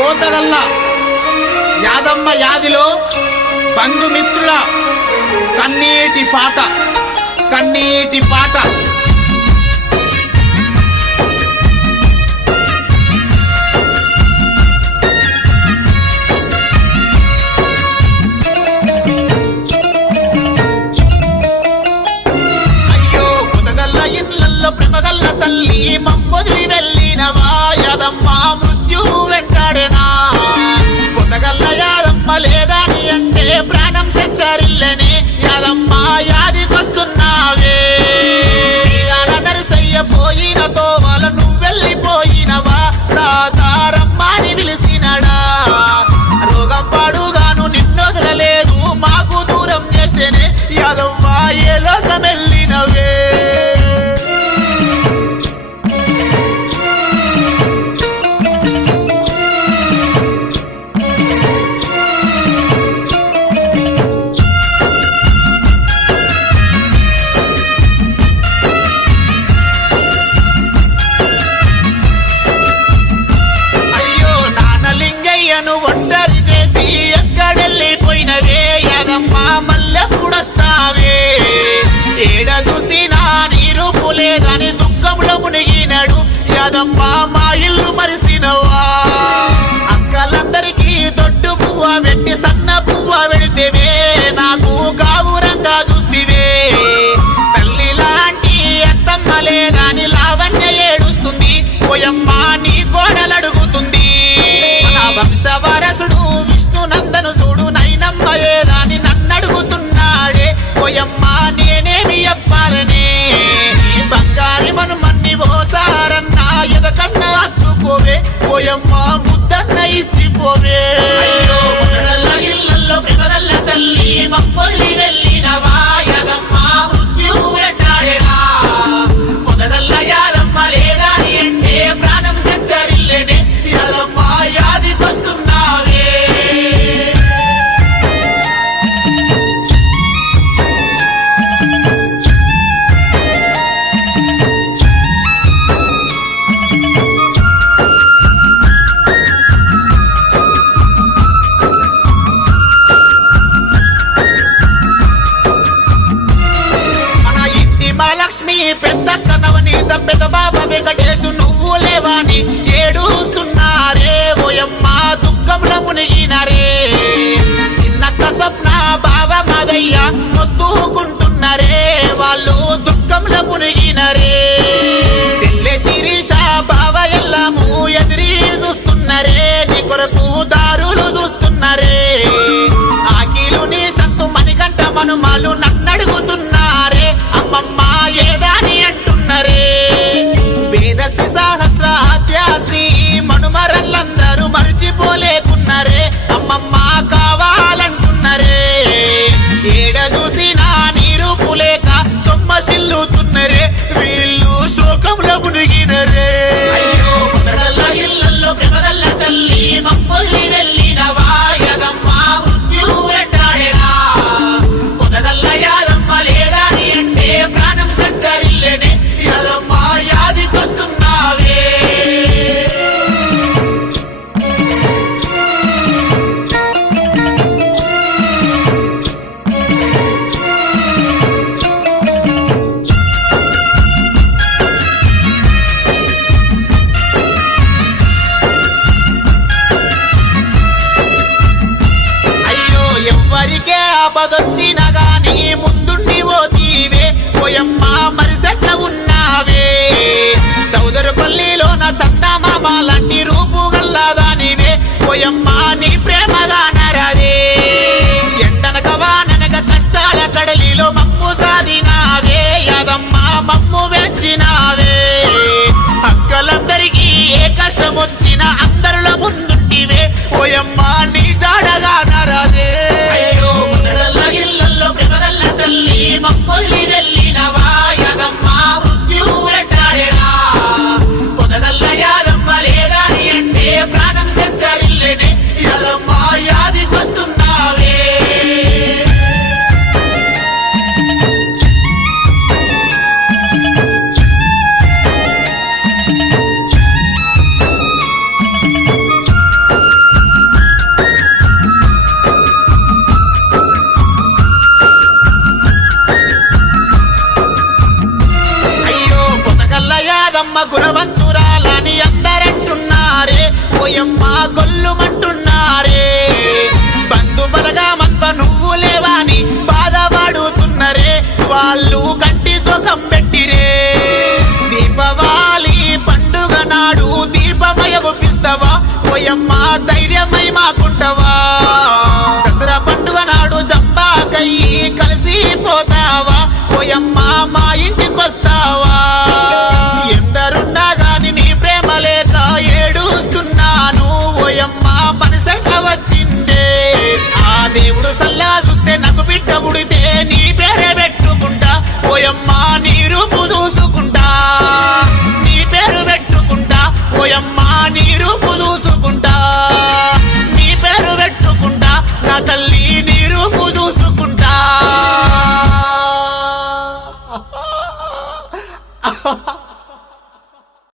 సోదరల్ల యాదమ్మ యాదిలో బంధుమిత్రుల కన్నీటి పాట కన్నీటి పాట. అయ్యో తల్లి మమ్మొదిలి వెళ్ళిన వాయదమ్మా మృత్యు వెంటాడేనా పొదగల్ల యాదమ్మ లేదని అంటే ప్రాణం సెచ్చరిల్లని. యాదమ్మ యాదికొస్తున్నావే. ఈనాడ నరసయ్య పోయిన తోవల నువ్వు వెళ్ళిపోయినవా తాతారమ్మని పిలిసి ఏడ చూసినా నీరుపులే గాని దుఃఖంలో మునిగినాడు. యాదమ్మ మా ఇల్లు మరిసినవా? అక్కలందరికీ దొడ్డు పువ్వ పెట్టి సన్న పువ్వ పెడితేవే నాకు కావురంగా చూస్తివే. తల్లి లాంటి అత్తమ్మలే గాని లావణ్య ఏడుస్తుంది. పోయమ్మ నీ కోడలడుగుతుంది. నా ఆపదొచ్చినా గాని ముందుండి పోతీవే పోయమ్మ మరిసెట్ల ఉన్నావే. చౌదరిపల్లిలోన చందమామ లాంటి రూపు గల్లాదానివే. పోయమ్మ నీ ప్రేమగా నరవే. ఎండనక వాననక కష్టాల కడలిలో మమ్ము సాధినావే. యాదమ్మ మమ్ము వెచ్చినావే ఓయమ్మ గొల్లుమంటున్నారే బంధు బలగామంత నువ్వు లేవాని బాధపడుతున్నరే. వాళ్ళు కంటి సుఖం పెట్టిరే. దీపావళి పండుగ నాడు దీపమయ ఒప్పిస్తావా? ఓయమ్మ ధైర్యమై మాకుంటావా? దసరా పండుగ నాడు జంబాకయ్యి కలిసిపోతావా ఓయమ్మా మా ఇంటికొస్తావా? ఎంత